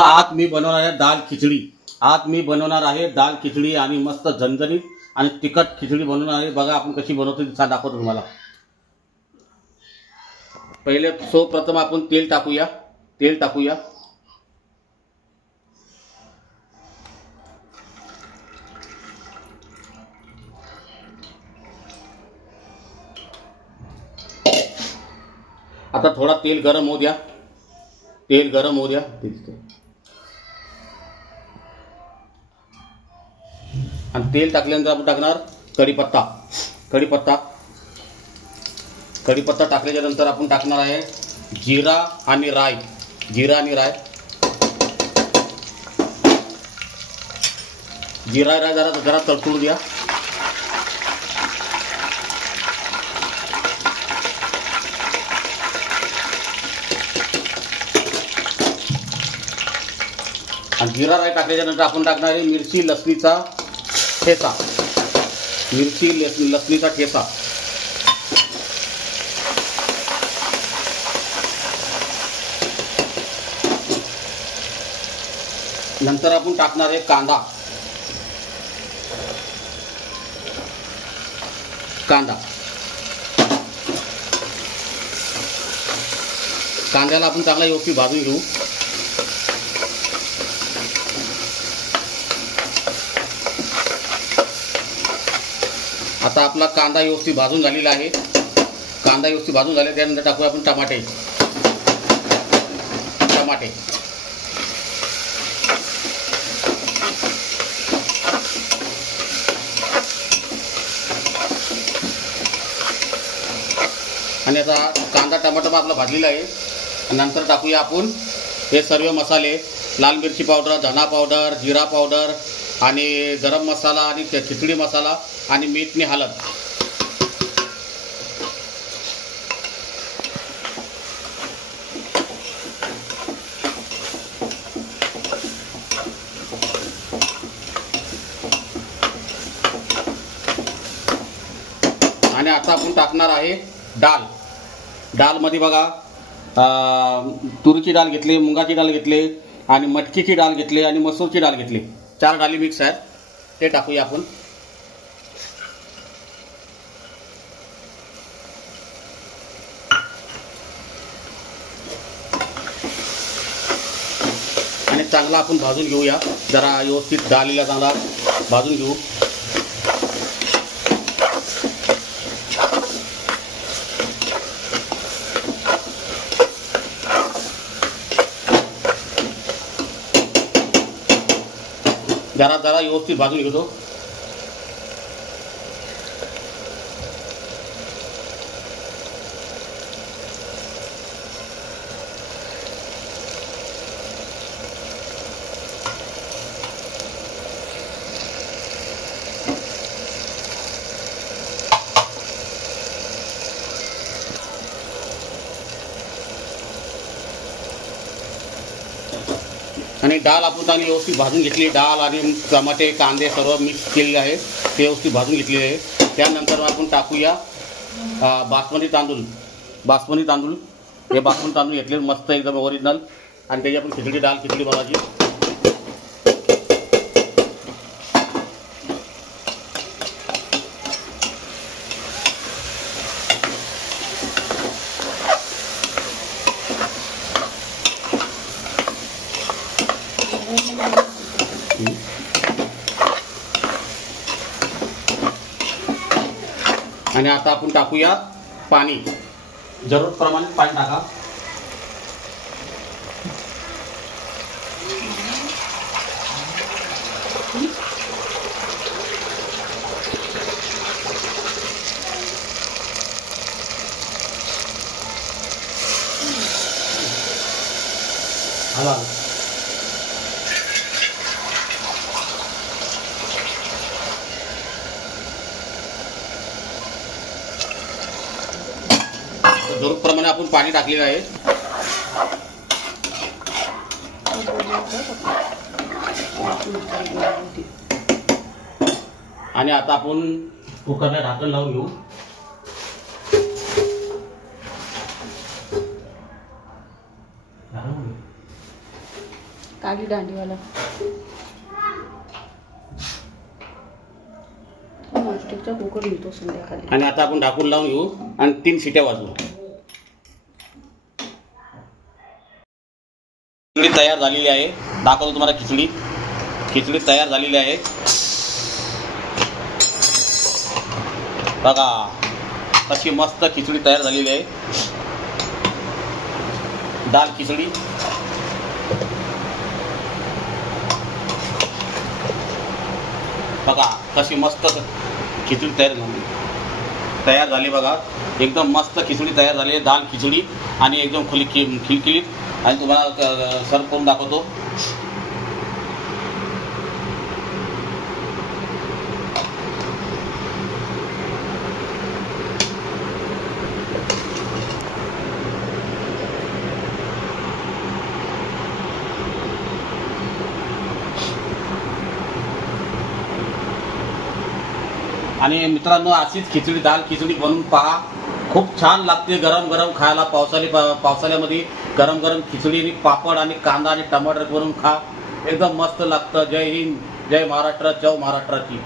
आज मी बनवणार आहे दाल खिचडी। आज मी बनवणार आहे दाल खिचडी आणि मस्त झणझणीत आणि तिखट खिचडी बनवणार आहे। बघा आपण कशी बनवतो ते दाखवतो तुम्हाला। पहिले सर्वप्रथम आपण तेल टाकूया। आता थोडा तेल गरम होऊ द्या। आणि तेल टाकल्यानंतर आपण टाकणार कढीपत्ता टाकल्याच्या नंतर आपण टाकणार आहे जिरा आणि राई। जिरा राई जरा तडतडू द्या। आणि जिरा राई टाकल्याच्या नंतर आपण टाकणार आहे मिरची लसणीचा ठेचा। नंतर आपण टाकणार आहे कांदा। कांद्याला आपण चांगला व्यवस्थित भाजून घेऊ। आता आपला कांदा व्यवस्थित भाजून झालेला आहे। त्यानंतर टाकूया आपण टमाटे। आणि आता कांदा टमाटर आपला भाजलेला आहे। नंतर टाकूया आपण हे सर्व मसाले, लाल मिरची पावडर, धना पावडर, जिरा पावडर आणि गरम मसाला आणि खिचडी मसाला आणि मीठ आणि हळद। आणि आता आपण टाकणार आहे डाळ मध्ये बघा तुरीची डाळ घेतली, मुगाची डाळ घेतली आणि मटकीची डाळ घेतली आणि मसूरची डाळ घेतली। 4 डाळी मिक्स आहेत, ते टाकूया आपण। आणि चांगला आपण भाजून घेऊया। जरा व्यवस्थित डाळीला चांगला भाजून घेऊ। जरा व्यवस्थित भाजून घेतो। आणि डाळ आपण चांगली व्यवस्थित भाजून घेतली। डाळ आणि टमाटे कांदे सर्व मिक्स केलेले आहे, ते व्यवस्थित भाजून घेतलेले आहे। त्यानंतर आपण टाकूया बासमती तांदूळ। हे बासमती तांदूळ घेतले मस्त एकदम ओरिजिनल। आणि त्याची आपण खिचडी बनवायची। आणि आता आपण टाकूया पाणी। जरूरप्रमाणे पाणी टाका। जरूरप्रमाणे आपण पाणी टाकलेलं आहे। आणि आता आपण कुकरला ढाकण लावून घेऊ। काली दांडीवाला नॉनस्टिकचा कुकर मिळतो संध्याकाळी. आणि आता आपण ढाकून लावून घेऊ आणि 3 शिट्या वाजवू. खिचडी तयार झालेली आहे. दाखवतो तुम्हाला खिचडी. खिचडी तयार झालेली आहे बघा. अशी मस्त खिचडी तयार झालेली आहे. दाल खिचडी. बघा कशी मस्त खिचडी तयार झाली बघा. एकदम मस्त खिचडी तयार झाली आहे. दाल खिचडी आणि एकदम खिलखिलीत. आणि तुम्हाला सर्व करून दाखवतो. आणि मित्रांनो अशीच खिचडी दाल खिचडी बनवून पहा. खूप छान लागते गरम गरम खायला. पावसाळ्यामध्ये गरम गरम खिचडी आणि पापड आणि कांदा आणि टमाटर बनवून खा. एकदम मस्त लागतं. जय हिंद, जय महाराष्ट्र, जय महाराष्ट्राची.